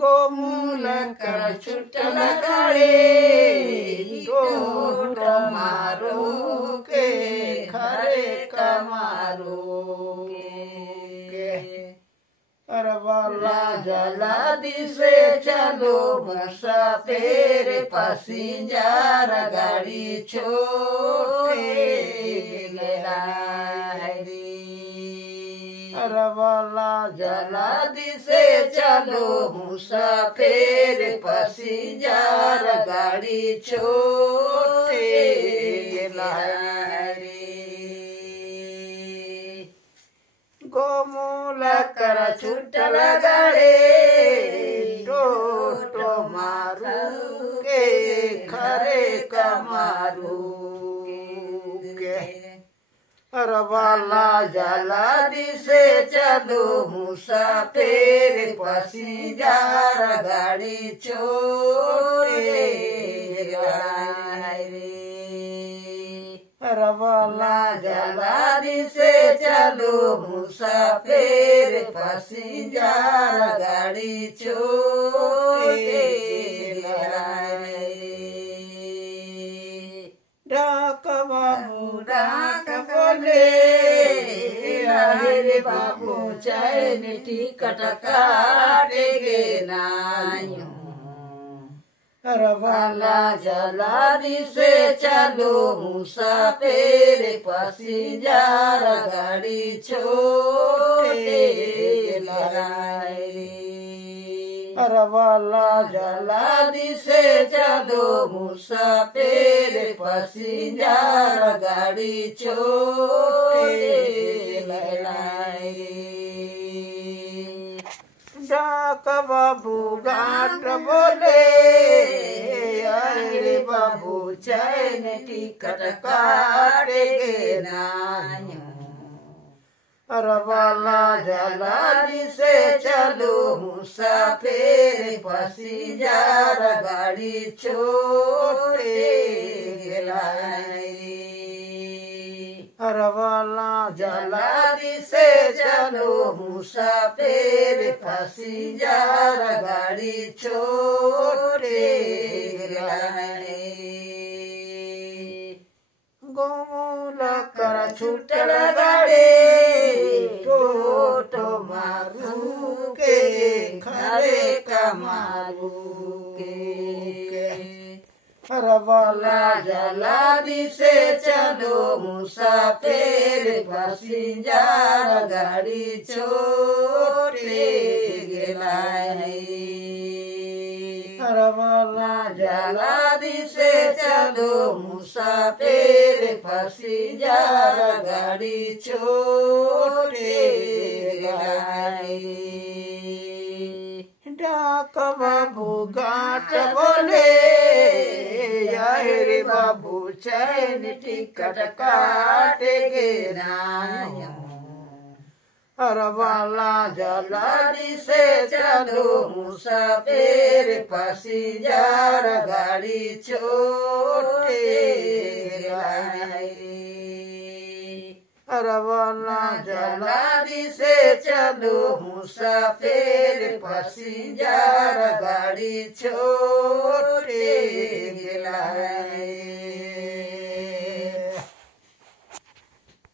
गोमुलक छुटल गाड़ी टोट मारो के खरे कमारो के अरवाला जला दिसे चलो मुसाफिर पैसेंजर गाड़ी छोटे अरवाला जला दिसे चलो मुसाफिर पैसेंजर गाड़ी छोटे गोमुलक छुटल गाड़ी टोटो मारू के खरे कमारू के अरवाला जला दिसे चलो मुसाफिर पैसेंजर गाड़ी छोटे अरवाला जला दिसे चलो मुसाफिर पैसेंजर गाड़ी छोटे डाक बाबू डाक बोले रे बाबू चैन टिकट काटेगे नायो अरवाला जला दिसे चलो मुसाफिर पैसेंजर गाड़ी छोटे अरवाला जला दिसे चलो मुसाफिर पैसेंजर गाड़ी छोटे डाक बाबू घाट बोले अरे बाबू चैन टिकट काटेगे नायो अरवाला जला दिसे चलो मुसाफिर पैसेंजर गाड़ी छोटे अरवाला जला दिसे चलो मुसाफिर पैसेंजर गाड़ी छोटे गोमुलक छुटल गाड़ी टोटो मारू के खरे कमारू के अरवाला जला दिसे चलो मुसाफिर पैसेंजर गाड़ी छोटे अरवाला जला दिसे चलो मुसाफिर पैसेंजर गाड़ी छोटे डाक बाबू घाट बोले रे बाबू चैन टिकट काटेगे नायो अरवाला जला दिसे चलो मुसाफिर पैसेंजर गाड़ी छोटे अरवाला जला दिसे चलो मुसाफिर पैसेंजर गाड़ी छोटे